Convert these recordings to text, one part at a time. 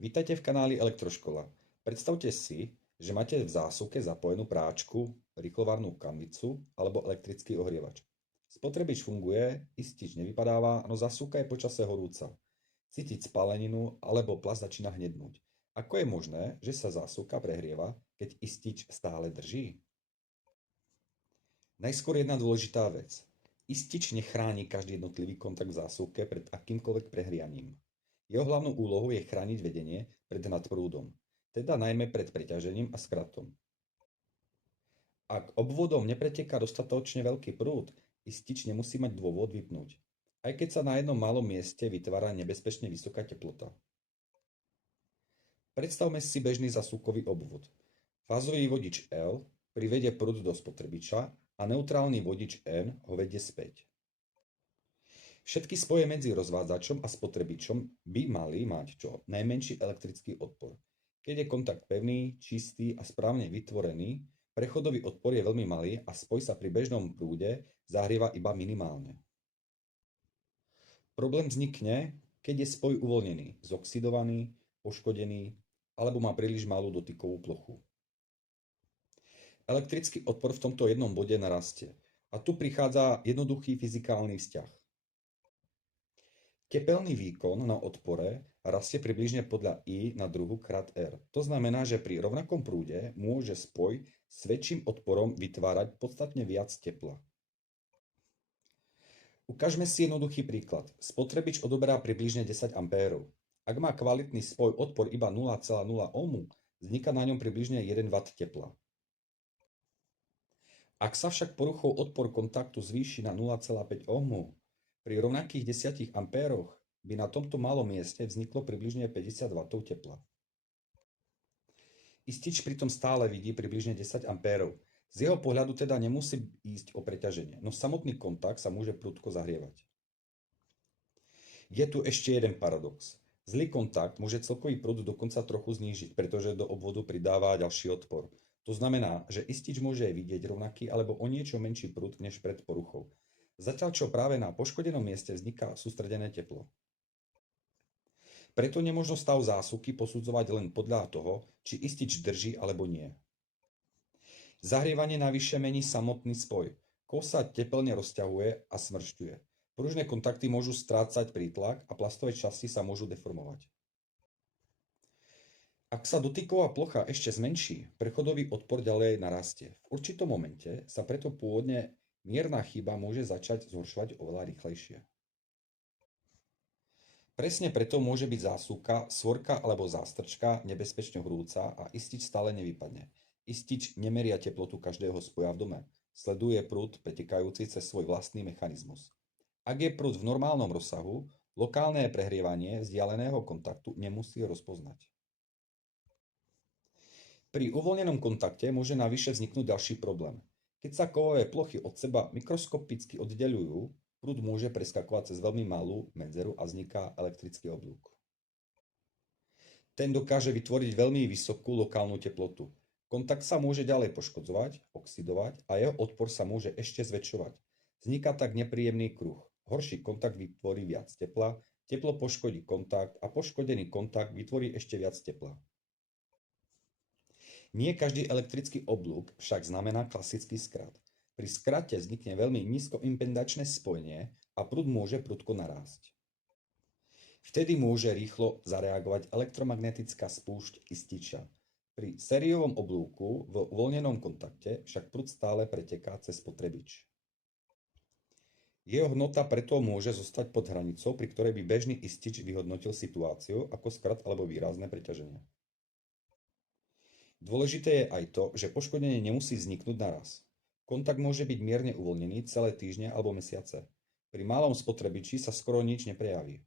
Vítajte v kanáli Elektroškola. Predstavte si, že máte v zásuvke zapojenú práčku, rýchlovarnú kanvicu alebo elektrický ohrievač. Spotrebič funguje, istič nevypadáva, no zásuvka je počase horúca. Cítiť spaleninu alebo plast začína hnednúť. Ako je možné, že sa zásuvka prehrieva, keď istič stále drží? Najskôr jedna dôležitá vec. Istič nechráni každý jednotlivý kontakt v zásuvke pred akýmkoľvek prehrianím. Jeho hlavnou úlohou je chrániť vedenie pred nadprúdom, teda najmä pred preťažením a skratom. Ak obvodom nepreteká dostatočne veľký prúd, istič nemusí mať dôvod vypnúť, aj keď sa na jednom malom mieste vytvára nebezpečne vysoká teplota. Predstavme si bežný zásuvkový obvod. Fázový vodič L privedie prúd do spotrebiča a neutrálny vodič N ho vedie späť. Všetky spoje medzi rozvádzačom a spotrebičom by mali mať čo najmenší elektrický odpor. Keď je kontakt pevný, čistý a správne vytvorený, prechodový odpor je veľmi malý a spoj sa pri bežnom prúde zahrieva iba minimálne. Problém vznikne, keď je spoj uvoľnený, zoxidovaný, poškodený alebo má príliš malú dotykovú plochu. Elektrický odpor v tomto jednom bode narastie a tu prichádza jednoduchý fyzikálny vzťah. Tepelný výkon na odpore rastie približne podľa I na druhu krát R. To znamená, že pri rovnakom prúde môže spoj s väčším odporom vytvárať podstatne viac tepla. Ukážme si jednoduchý príklad. Spotrebič odoberá približne 10 A. Ak má kvalitný spoj odpor iba 0,0 ohmu, vzniká na ňom približne 1 W tepla. Ak sa však poruchou odpor kontaktu zvýši na 0,5 ohmu, pri rovnakých 10 A by na tomto malom mieste vzniklo približne 50 W tepla. Istič pritom stále vidí približne 10 A. Z jeho pohľadu teda nemusí ísť o preťaženie, no samotný kontakt sa môže prudko zahrievať. Je tu ešte jeden paradox. Zlý kontakt môže celkový prúd dokonca trochu znížiť, pretože do obvodu pridáva ďalší odpor. To znamená, že istič môže vidieť rovnaký alebo o niečo menší prúd než pred poruchou. Zatiaľ čo práve na poškodenom mieste vzniká sústredené teplo. Preto nemožno stav zásuvky posudzovať len podľa toho, či istič drží alebo nie. Zahrievanie navyše mení samotný spoj. Kov sa teplne rozťahuje a smršťuje. Pružné kontakty môžu strácať prítlak a plastové časti sa môžu deformovať. Ak sa dotyková plocha ešte zmenší, prechodový odpor ďalej narastie. V určitom momente sa preto pôvodne mierna chyba môže začať zhoršovať oveľa rýchlejšie. Presne preto môže byť zásuvka, svorka alebo zástrčka nebezpečne horúca a istič stále nevypadne. Istič nemeria teplotu každého spoja v dome. Sleduje prúd pretekajúci cez svoj vlastný mechanizmus. Ak je prúd v normálnom rozsahu, lokálne prehrievanie vzdialeného kontaktu nemusí rozpoznať. Pri uvoľnenom kontakte môže navyše vzniknúť ďalší problém. Keď sa kovové plochy od seba mikroskopicky oddeľujú, prúd môže preskakovať cez veľmi malú medzeru a vzniká elektrický oblúk. Ten dokáže vytvoriť veľmi vysokú lokálnu teplotu. Kontakt sa môže ďalej poškodzovať, oxidovať a jeho odpor sa môže ešte zväčšovať. Vzniká tak nepríjemný kruh. Horší kontakt vytvorí viac tepla, teplo poškodí kontakt a poškodený kontakt vytvorí ešte viac tepla. Nie každý elektrický oblúk však znamená klasický skrat. Pri skrate vznikne veľmi nízkoimpedančné spojenie a prúd môže prudko narásť. Vtedy môže rýchlo zareagovať elektromagnetická spúšť ističa. Pri sériovom oblúku v uvoľnenom kontakte však prúd stále preteká cez spotrebič. Jeho hodnota preto môže zostať pod hranicou, pri ktorej by bežný istič vyhodnotil situáciu ako skrat alebo výrazné preťaženie. Dôležité je aj to, že poškodenie nemusí vzniknúť naraz. Kontakt môže byť mierne uvoľnený celé týždne alebo mesiace. Pri malom spotrebiči sa skoro nič neprejaví.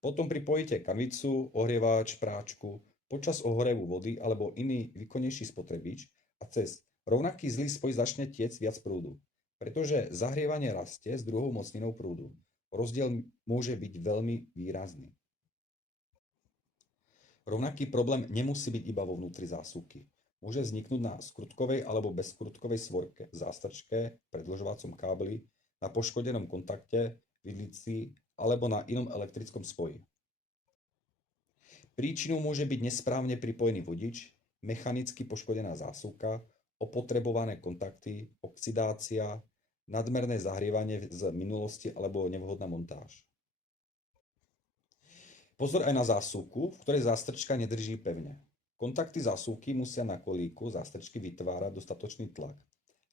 Potom pripojíte kanvicu, ohrievač, práčku, počas ohrevu vody alebo iný výkonnejší spotrebič a cez rovnaký zlý spoj začne tiecť viac prúdu, pretože zahrievanie rastie s druhou mocninou prúdu. Rozdiel môže byť veľmi výrazný. Rovnaký problém nemusí byť iba vo vnútri zásuvky. Môže vzniknúť na skrutkovej alebo bezskrutkovej svorke, zástrčke, predĺžovacom kábli, na poškodenom kontakte, vidlici alebo na inom elektrickom spoji. Príčinou môže byť nesprávne pripojený vodič, mechanicky poškodená zásuvka, opotrebované kontakty, oxidácia, nadmerné zahrievanie z minulosti alebo nevhodná montáž. Pozor aj na zásuvku, v ktorej zástrčka nedrží pevne. Kontakty zásuvky musia na kolíku zástrčky vytvárať dostatočný tlak.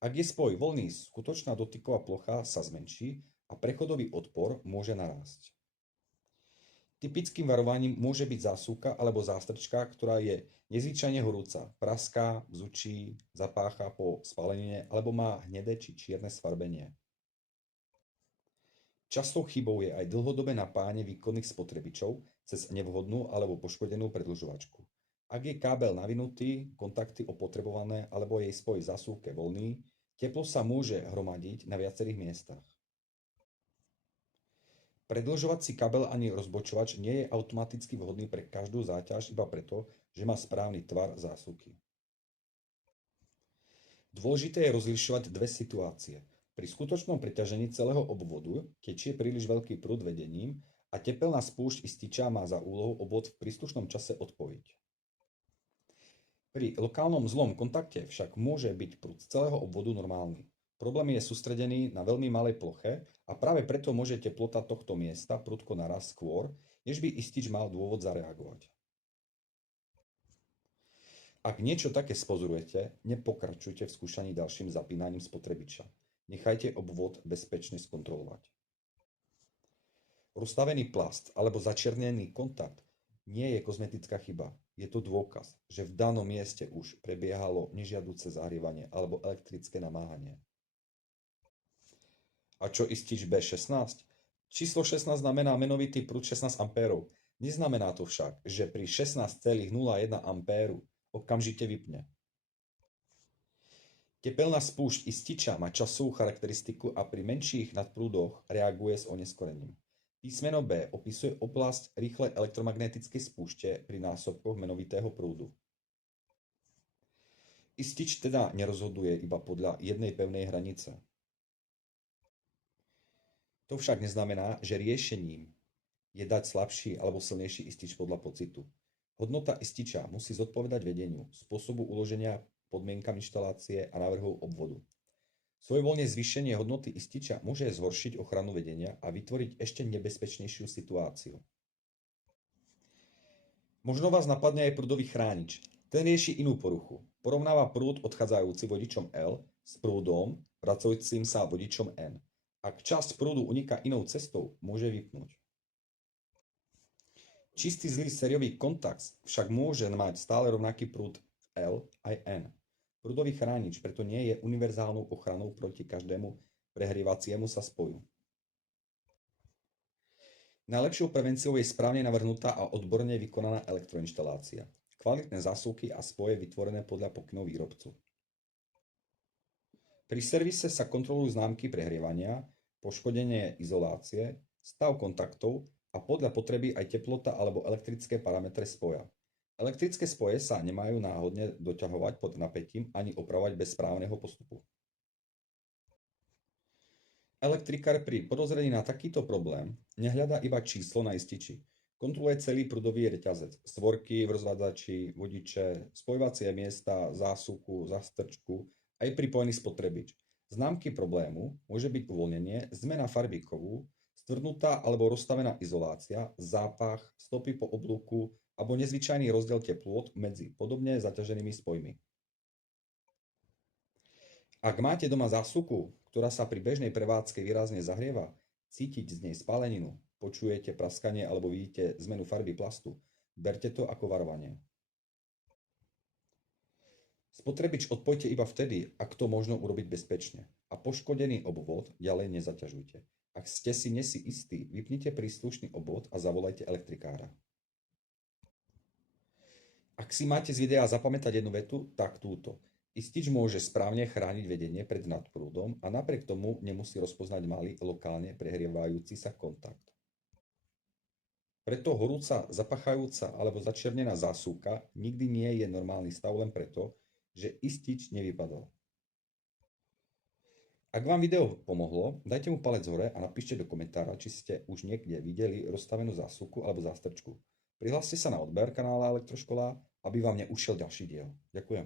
Ak je spoj voľný, skutočná dotyková plocha sa zmenší a prechodový odpor môže narásť. Typickým varovaním môže byť zásuvka alebo zástrčka, ktorá je nezvyčajne horúca, praská, bzučí, zapácha po spálenine alebo má hnedé či čierne sfarbenie. Častou chybou je aj dlhodobé napájanie výkonných spotrebičov cez nevhodnú alebo poškodenú predĺžovačku. Ak je kábel navinutý, kontakty opotrebované alebo jej spoj v zásuvke voľný, teplo sa môže hromadiť na viacerých miestach. Predĺžovací kabel ani rozbočovač nie je automaticky vhodný pre každú záťaž iba preto, že má správny tvar zásuvky. Dôležité je rozlišovať dve situácie. Pri skutočnom preťažení celého obvodu tečie príliš veľký prúd vedením a tepelná spúšť ističa má za úlohu obvod v príslušnom čase odpojiť. Pri lokálnom zlom kontakte však môže byť prúd z celého obvodu normálny. Problém je sústredený na veľmi malej ploche a práve preto môže teplota tohto miesta prudko narásť skôr, než by istič mal dôvod zareagovať. Ak niečo také spozorujete, nepokračujte v skúšaní ďalším zapínaním spotrebiča. Nechajte obvod bezpečne skontrolovať. Rozstavený plast alebo začernený kontakt nie je kozmetická chyba. Je to dôkaz, že v danom mieste už prebiehalo nežiaduce zahrievanie alebo elektrické namáhanie. A čo istič B16? Číslo 16 znamená menovitý prúd 16 A. Neznamená to však, že pri 16,01 A okamžite vypne. Tepelná spúšť ističa má časovú charakteristiku a pri menších nadprúdoch reaguje s oneskorením. Písmeno B opisuje oblasť rýchlej elektromagnetickej spúšte pri násobkoch menovitého prúdu. Istič teda nerozhoduje iba podľa jednej pevnej hranice. To však neznamená, že riešením je dať slabší alebo silnejší istič podľa pocitu. Hodnota ističa musí zodpovedať vedeniu, spôsobu uloženia, podmienkam inštalácie a návrhu obvodu. Svojvoľne zvýšenie hodnoty ističa môže zhoršiť ochranu vedenia a vytvoriť ešte nebezpečnejšiu situáciu. Možno vás napadne aj prúdový chránič. Ten rieši inú poruchu. Porovnáva prúd odchádzajúci vodičom L s prúdom vracajúcim sa vodičom N. Ak časť prúdu uniká inou cestou, môže vypnúť. Čistý zlý sériový kontakt však môže mať stále rovnaký prúd L aj N. Prúdový chránič preto nie je univerzálnou ochranou proti každému prehrievaciemu sa spoju. Najlepšou prevenciou je správne navrhnutá a odborne vykonaná elektroinštalácia, kvalitné zásuvky a spoje vytvorené podľa pokynov výrobcu. Pri servise sa kontrolujú známky prehrievania, poškodenie izolácie, stav kontaktov a podľa potreby aj teplota alebo elektrické parametre spoja. Elektrické spoje sa nemajú náhodne doťahovať pod napätím ani opravovať bez správneho postupu. Elektrikár pri podozrení na takýto problém nehľadá iba číslo na ističi. Kontroluje celý prúdový reťazec, stvorky v rozvádzači, vodiče, spojovacie miesta, zásuvku, zastrčku, aj pripojený spotrebič. Známky problému môže byť uvoľnenie, zmena farby kovu, stvrdnutá alebo rozstavená izolácia, zápach, stopy po oblúku alebo nezvyčajný rozdiel teplôt medzi podobne zaťaženými spojmi. Ak máte doma zásuvku, ktorá sa pri bežnej prevádzke výrazne zahrieva, cítiť z nej spáleninu, počujete praskanie alebo vidíte zmenu farby plastu, berte to ako varovanie. Spotrebič odpojte iba vtedy, ak to možno urobiť bezpečne a poškodený obvod ďalej nezaťažujte. Ak ste si istí, vypnite príslušný obvod a zavolajte elektrikára. Ak si máte z videa zapamätať jednu vetu, tak túto. Istič môže správne chrániť vedenie pred nadprúdom a napriek tomu nemusí rozpoznať malý lokálne prehrievajúci sa kontakt. Preto horúca, zapachajúca alebo začernená zásuvka nikdy nie je normálny stav len preto, že istič nevypadol. Ak vám video pomohlo, dajte mu palec hore a napíšte do komentára, či ste už niekde videli rozstavenú zásuvku alebo zástrčku. Prihláste sa na odber kanála Elektroškola, aby vám neušiel ďalší diel. Ďakujem.